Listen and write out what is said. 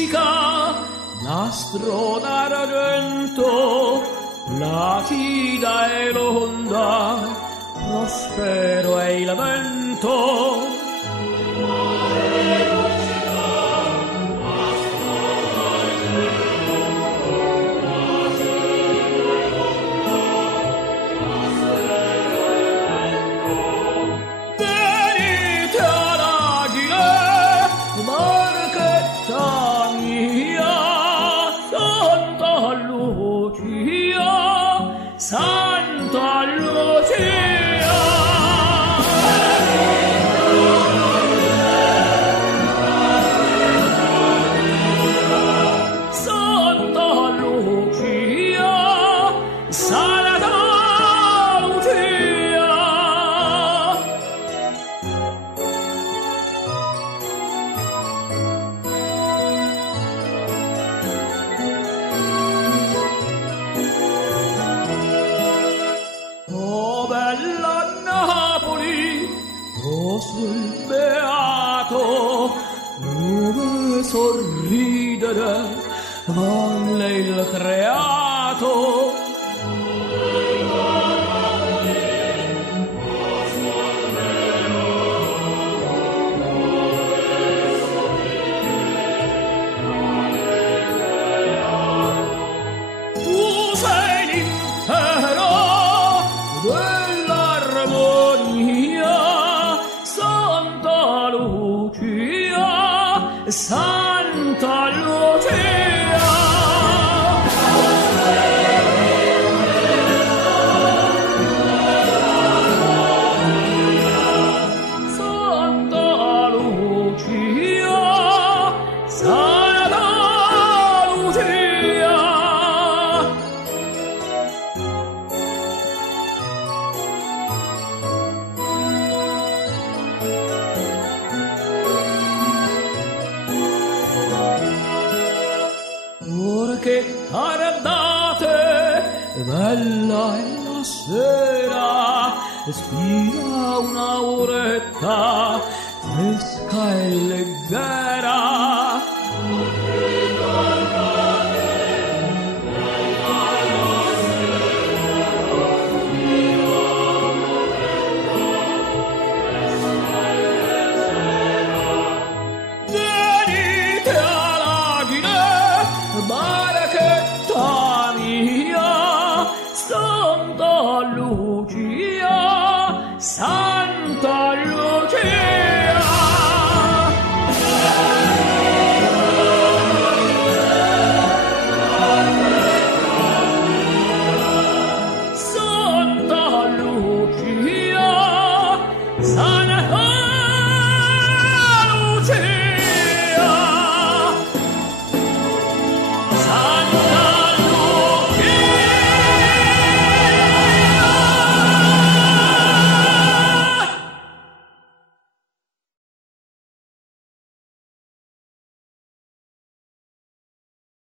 luccica nastro d'argento, placida è l'onda, prospero è il vento. Santa Lucia, Santa Lucia, Santa Lucia. Bella Napoli, sul beato, dove sorridere volle il creato. Tu sei l'impero dell'armonia, Santa Lucia, Santa Lucia. Santa Lucia, Santa Lucia. Ora che tardate, bella è la sera, spira un'auretta, fresca e leggera. Venite all'Agine, barchetta mia, Santa Lucia, Santa Lucia. Santa Lucia.